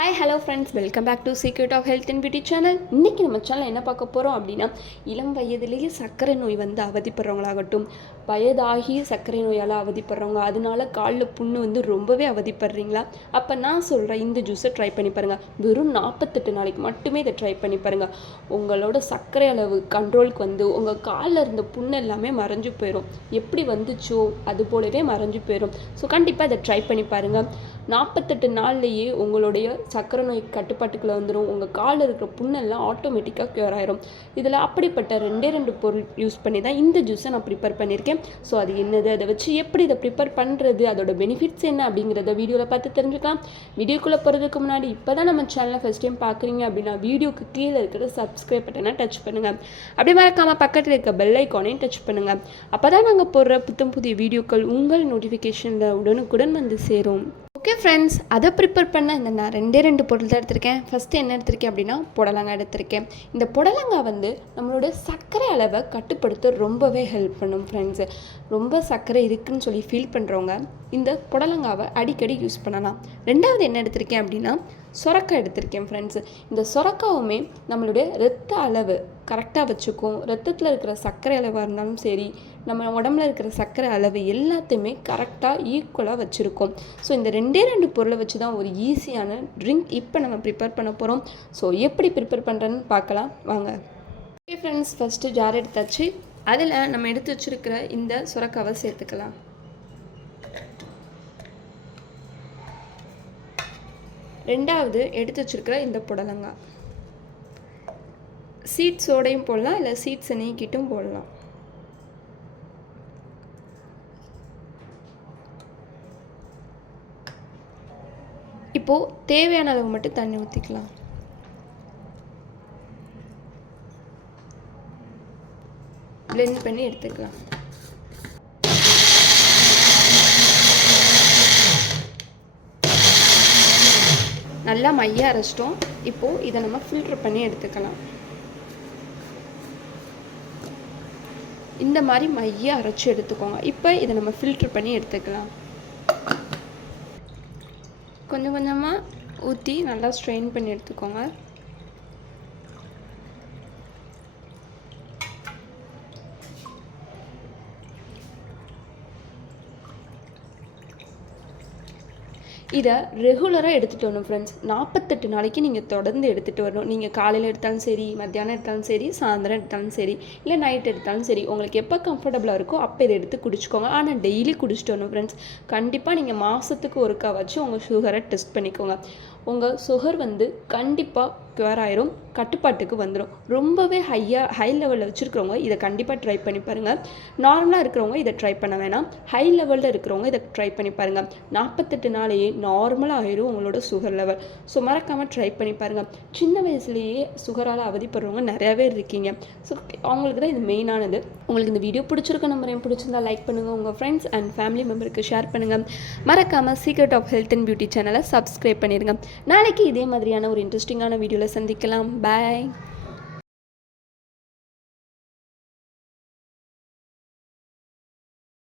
Hi hello friends welcome back to secret of health and beauty channel இன்றைக்கி நம்ம channel என்ன பார்க்க போகிறோம் அப்படின்னா இளம் வயதிலேயே சர்க்கரை நோய் வந்து அவதிப்படுறவங்களாகட்டும் வயதாகி சர்க்கரை நோயால் அவதிப்படுறவங்க அதனால காலில் புண்ணு வந்து ரொம்பவே அவதிப்படுறீங்களா? அப்போ நான் சொல்கிறேன் இந்த ஜூஸை ட்ரை பண்ணி பாருங்கள் வெறும் நாற்பத்தெட்டு நாளைக்கு மட்டுமே இதை ட்ரை பண்ணி பாருங்கள் உங்களோட சர்க்கரை அளவு கண்ட்ரோலுக்கு வந்து உங்கள் காலில் இருந்த புண்ணு எல்லாமே மறைஞ்சு போயிடும் எப்படி வந்துச்சோ அது போலவே மறைஞ்சு போயிடும் ஸோ கண்டிப்பாக இதை ட்ரை பண்ணி பாருங்கள் நாற்பத்தெட்டு நாள்லேயே உங்களுடைய சர்க்கரை நோய் கட்டுப்பாட்டுக்குள்ளே வந்துடும் உங்கள் காலில் இருக்கிற புண்ணெல்லாம் ஆட்டோமேட்டிக்காக க்யூர் ஆயிரும். இதில் அப்படிப்பட்ட ரெண்டே ரெண்டு பொருள் யூஸ் பண்ணி தான் இந்த ஜூஸை நான் ப்ரிப்பேர் பண்ணியிருக்கேன் ஸோ அது என்னது? அதை வச்சு எப்படி இதை ப்ரிப்பேர் பண்ணுறது அதோட பெனிஃபிட்ஸ் என்ன அப்படிங்கிறத வீடியோவில் பார்த்து தெரிஞ்சுக்கலாம். வீடியோக்குள்ளே போகிறதுக்கு முன்னாடி இப்போ தான் நம்ம சேனலை ஃபஸ்ட் டைம் பார்க்குறீங்க அப்படின்னா வீடியோக்கு கீழே இருக்கிற சப்ஸ்கிரைப் பட்டனை டச் பண்ணுங்கள் அப்படியே மறக்காமல் பக்கத்தில் இருக்க பெல் ஐக்கானையும் டச் பண்ணுங்கள் அப்போ தான் நாங்கள் போடுற புத்தம் புதிய வீடியோக்கள் உங்கள் நோட்டிஃபிகேஷனில் உடனுக்குடன் வந்து சேரும். ஓகே ஃப்ரெண்ட்ஸ் அதை ப்ரிப்பேர் பண்ண இந்த நான் ரெண்டே ரெண்டு பொருள் தான் எடுத்திருக்கேன். ஃபஸ்ட்டு என்ன எடுத்திருக்கேன் அப்படின்னா புடலங்காய் எடுத்திருக்கேன். இந்த புடலங்காய் வந்து நம்மளோட சர்க்கரை அளவை கட்டுப்படுத்த ரொம்பவே ஹெல்ப் பண்ணும் ஃப்ரெண்ட்ஸு ரொம்ப சர்க்கரை இருக்குன்னு சொல்லி ஃபீல் பண்ணுறவங்க இந்த புடலங்காவை அடிக்கடி யூஸ் பண்ணலாம். ரெண்டாவது என்ன எடுத்திருக்கேன் அப்படின்னா சொரக்காய் எடுத்திருக்கேன் ஃப்ரெண்ட்ஸு இந்த சொரக்காவுமே நம்மளுடைய ரத்த அளவு கரெக்டாக வச்சுக்கும். ரத்தத்தில் இருக்கிற சர்க்கரை அளவாக இருந்தாலும் சரி நம்ம உடம்புல இருக்கிற சர்க்கரை அளவு எல்லாத்தையுமே கரெக்டாக ஈக்குவலாக வச்சுருக்கோம். ஸோ இந்த ரெண்டே ரெண்டு பொருளை வச்சு தான் ஒரு ஈஸியான ட்ரிங்க் இப்போ நம்ம ப்ரிப்பேர் பண்ண போகிறோம் ஸோ எப்படி ப்ரிப்பேர் பண்ணுறேன்னு பார்க்கலாம். வாங்க. ஓகே ஃப்ரெண்ட்ஸ் ஃபஸ்ட்டு ஜார் எடுத்தாச்சு. அதில் நம்ம எடுத்து வச்சுருக்கிற இந்த சுரக்காவை சேர்த்துக்கலாம். ரெண்டாவது எடுத்து வச்சுருக்கிற இந்த புடலங்காய் சீட்ஸோடையும் போடலாம் இல்லை சீட்ஸை நீக்கிட்டும் போடலாம். இப்போது தேவையான அளவு மட்டும் தண்ணி ஊற்றிக்கலாம் பிளெண்ட் பண்ணி எடுத்துக்கலாம். நல்லா மைய அரைச்சிட்டோம். இப்போது இதை நம்ம ஃபில்ட்ரு பண்ணி எடுத்துக்கலாம். இந்த மாதிரி மைய அரைச்சி எடுத்துக்கோங்க. இப்போ இதை நம்ம ஃபில்ட்ரு பண்ணி எடுத்துக்கலாம். கொஞ்சம் கொஞ்சமாக ஊற்றி நல்லா ஸ்ட்ரெயின் பண்ணி எடுத்துக்கோங்க. இதை ரெகுலராக எடுத்துகிட்டு வரணும் ஃப்ரெண்ட்ஸ் நாற்பத்தெட்டு நாளைக்கு நீங்கள் தொடர்ந்து எடுத்துகிட்டு வரணும். நீங்கள் காலையில் எடுத்தாலும் சரி மத்தியானம் எடுத்தாலும் சரி சாயந்தரம் எடுத்தாலும் சரி இல்லை நைட் எடுத்தாலும் சரி உங்களுக்கு எப்போ கம்ஃபர்டபுளாக இருக்கோ அப்போ இதை எடுத்து குடிச்சிக்கோங்க. ஆனால் டெய்லி குடிச்சிட்டு வரணும் ஃப்ரெண்ட்ஸ் கண்டிப்பாக நீங்கள் மாதத்துக்கு ஒருக்கா வச்சு உங்கள் சுகரை டெஸ்ட் பண்ணிக்கோங்க. உங்கள் சுகர் வந்து கண்டிப்பாக க்யூர் ஆயிரும் கட்டுப்பாட்டுக்கு வந்துடும் ரொம்பவே ஹையாக ஹை லெவலில் வச்சுருக்கிறவங்க இதை கண்டிப்பாக ட்ரை பண்ணி பாருங்கள் நார்மலாக இருக்கிறவங்க இதை ட்ரை பண்ண வேணாம். ஹை லெவலில் இருக்கிறவங்க இதை ட்ரை பண்ணி பாருங்கள் நாற்பத்தெட்டு நாளையே நார்மலாக ஆயிரும் உங்களோட சுகர் லெவல் ஸோ மறக்காமல் ட்ரை பண்ணி பாருங்கள் சின்ன வயசுலேயே சுகரால் அவதிப்படுறவங்க நிறையாவே இருக்கீங்க. ஸோ அவங்களுக்கு தான் இது மெயினானது உங்களுக்கு இந்த வீடியோ பிடிச்சிருக்க நம்பரையும் பிடிச்சிருந்தா லைக் பண்ணுங்கள் உங்கள் ஃப்ரெண்ட்ஸ் அண்ட் ஃபேமிலி மெம்பருக்கு ஷேர் பண்ணுங்கள் மறக்காமல் secret of health and beauty சேனலை சப்ஸ்கிரைப் பண்ணிடுங்க நாளைக்கு இதே மாதிரியான ஒரு இன்ட்ரெஸ்டிங்கான வீடியோவில் சந்திக்கலாம். பாய்